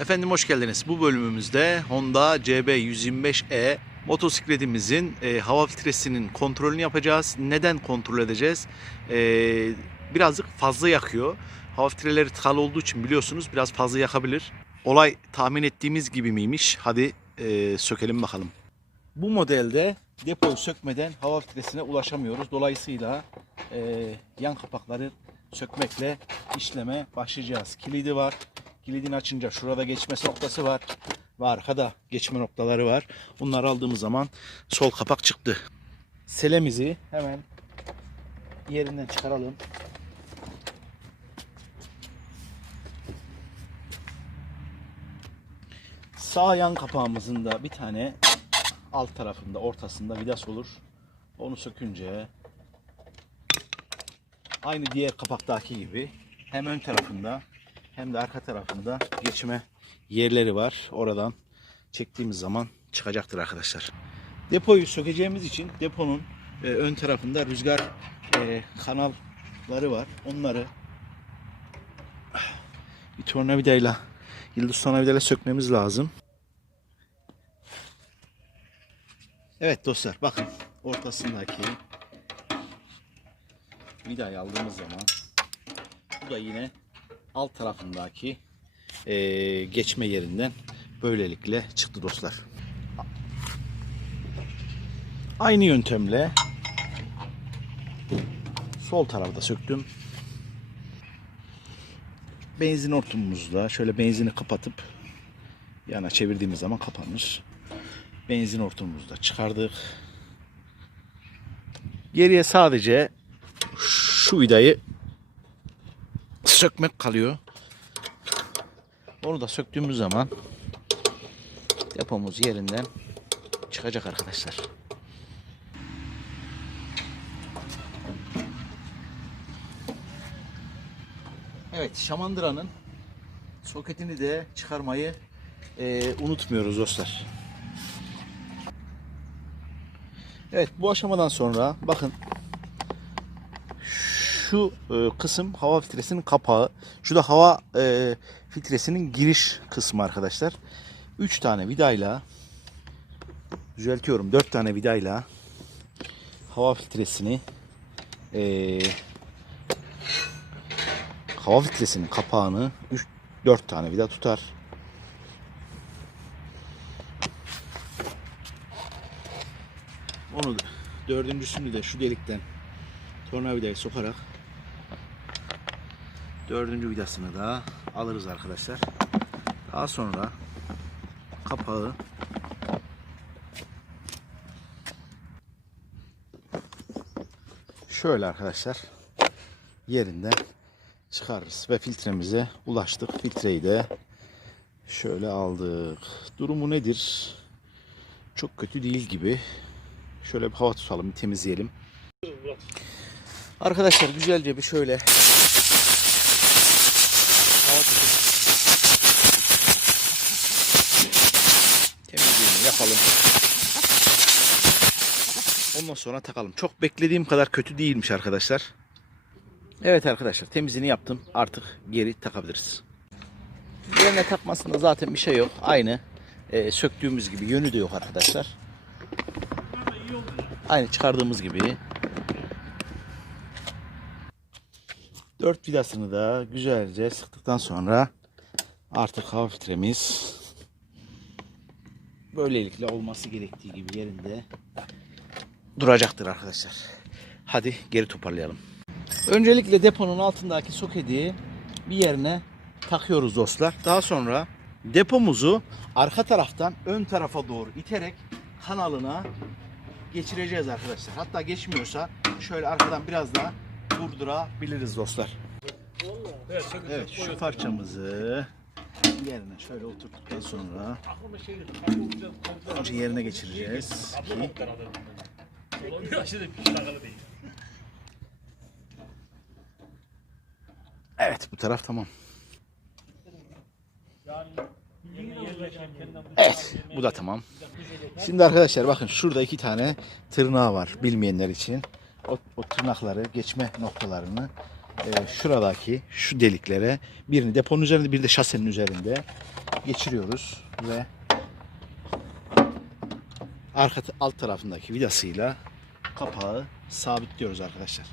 Efendim hoş geldiniz. Bu bölümümüzde Honda CB125E motosikletimizin e, hava filtresinin kontrolünü yapacağız. Neden kontrol edeceğiz? E, birazcık fazla yakıyor. Hava filtreleri tıkalı olduğu için biliyorsunuz biraz fazla yakabilir. Olay tahmin ettiğimiz gibi miymiş? Hadi e, sökelim bakalım. Bu modelde depoyu sökmeden hava filtresine ulaşamıyoruz. Dolayısıyla e, yan kapakları sökmekle işleme başlayacağız. Kilidi var. Kilidini açınca şurada geçmesi noktası var. Ve arkada geçme noktaları var. Bunları aldığımız zaman sol kapak çıktı. Selemizi hemen yerinden çıkaralım. Sağ yan kapağımızın da bir tane alt tarafında ortasında vidas olur. Onu sökünce aynı diğer kapaktaki gibi hem ön tarafında hem de arka tarafında geçme yerleri var. Oradan çektiğimiz zaman çıkacaktır arkadaşlar. Depoyu sökeceğimiz için deponun e, ön tarafında rüzgar e, kanalları var. Onları bir tornavidayla yıldız tornavidayla sökmemiz lazım. Evet dostlar bakın ortasındaki vidayı aldığımız zaman bu da yine alt tarafındaki eee, geçme yerinden böylelikle çıktı dostlar. Aynı yöntemle sol tarafta söktüm. Benzin hortumumuzla şöyle benzini kapatıp yana çevirdiğimiz zaman kapanır. Benzin hortumumuzu da çıkardık. Geriye sadece şu vidayı sökmek kalıyor. Onu da söktüğümüz zaman depomuz yerinden çıkacak arkadaşlar. Evet, şamandıranın soketini de çıkarmayı eee, unutmuyoruz dostlar. Evet, bu aşamadan sonra bakın şu e, kısım hava filtresinin kapağı. Şu da hava e, filtresinin giriş kısmı arkadaşlar. 3 tane vidayla düzeltiyorum 4 tane vidayla hava filtresini e, hava filtresinin kapağını 3 4 tane vida tutar. Onu dördüncüsünü de şu delikten tornavidayı sokarak dördüncü vidasını da alırız arkadaşlar. Daha sonra kapağı şöyle arkadaşlar yerinden çıkarırız ve filtremize ulaştık. Filtreyi de şöyle aldık. Durumu nedir? Çok kötü değil gibi. Şöyle bir hava tutalım, temizleyelim. Arkadaşlar güzelce bir şöyle temizliğini yapalım. Ondan sonra takalım. Çok beklediğim kadar kötü değilmiş arkadaşlar. Evet arkadaşlar temizliğini yaptım. Artık geri takabiliriz. Yerine takmasında zaten bir şey yok. Aynı e, söktüğümüz gibi yönü de yok arkadaşlar. Aynı çıkardığımız gibi. Dört vidasını da güzelce sıktıktan sonra artık hava filtremiz böylelikle olması gerektiği gibi yerinde duracaktır arkadaşlar. Hadi geri toparlayalım. Öncelikle deponun altındaki soketi bir yerine takıyoruz dostlar. Daha sonra depomuzu arka taraftan ön tarafa doğru iterek kanalına geçireceğiz arkadaşlar. Hatta geçmiyorsa şöyle arkadan biraz daha durdurabiliriz dostlar. Evet şu parçamızı yerine şöyle oturttuktan sonra önce yerine geçireceğiz ki Evet bu taraf tamam. Evet bu da tamam. Şimdi arkadaşlar bakın şurada iki tane tırnağı var bilmeyenler için. O, o tırnakları geçme noktalarını e, şuradaki şu deliklere birini deponun üzerinde bir de şasenin üzerinde geçiriyoruz ve arka alt tarafındaki vidasıyla kapağı sabitliyoruz arkadaşlar.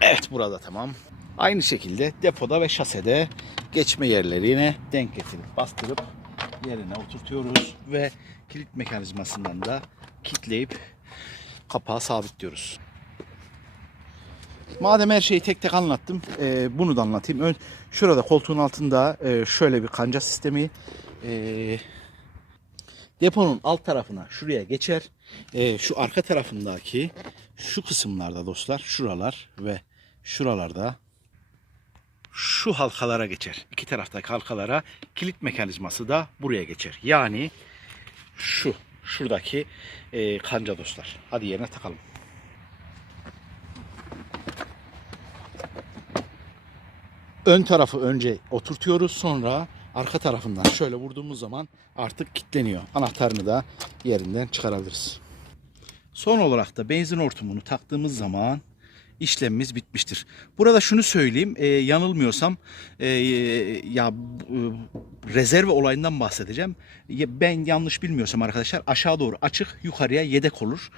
Evet burada tamam. Aynı şekilde depoda ve şasede geçme yerlerine denk getirip bastırıp yerine oturtuyoruz ve kilit mekanizmasından da kilitleyip kapağı sabitliyoruz. Madem her şeyi tek tek anlattım, e, bunu da anlatayım. Ön, şurada koltuğun altında e, şöyle bir kanca sistemi. E, deponun alt tarafına şuraya geçer. E, şu arka tarafındaki şu kısımlarda dostlar, şuralar ve şuralarda şu halkalara geçer. İki taraftaki halkalara kilit mekanizması da buraya geçer. Yani şu, şuradaki e, kanca dostlar. Hadi yerine takalım. ön tarafı önce oturtuyoruz sonra arka tarafından şöyle vurduğumuz zaman artık kilitleniyor. Anahtarını da yerinden çıkarabiliriz. Son olarak da benzin hortumunu taktığımız zaman işlemimiz bitmiştir. Burada şunu söyleyeyim, e, yanılmıyorsam e, ya bu, e, rezerv olayından bahsedeceğim. Ya, ben yanlış bilmiyorsam arkadaşlar aşağı doğru açık, yukarıya yedek olur.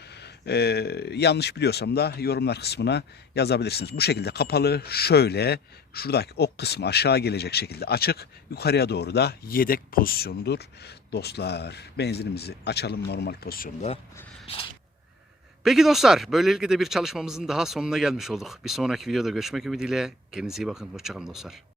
E, yanlış biliyorsam da yorumlar kısmına yazabilirsiniz. Bu şekilde kapalı, şöyle şuradaki ok kısmı aşağı gelecek şekilde açık, yukarıya doğru da yedek pozisyonudur. Dostlar, benzinimizi açalım normal pozisyonda. Peki dostlar, böylelikle de bir çalışmamızın daha sonuna gelmiş olduk. Bir sonraki videoda görüşmek ümidiyle. Kendinize iyi bakın. Hoşçakalın dostlar.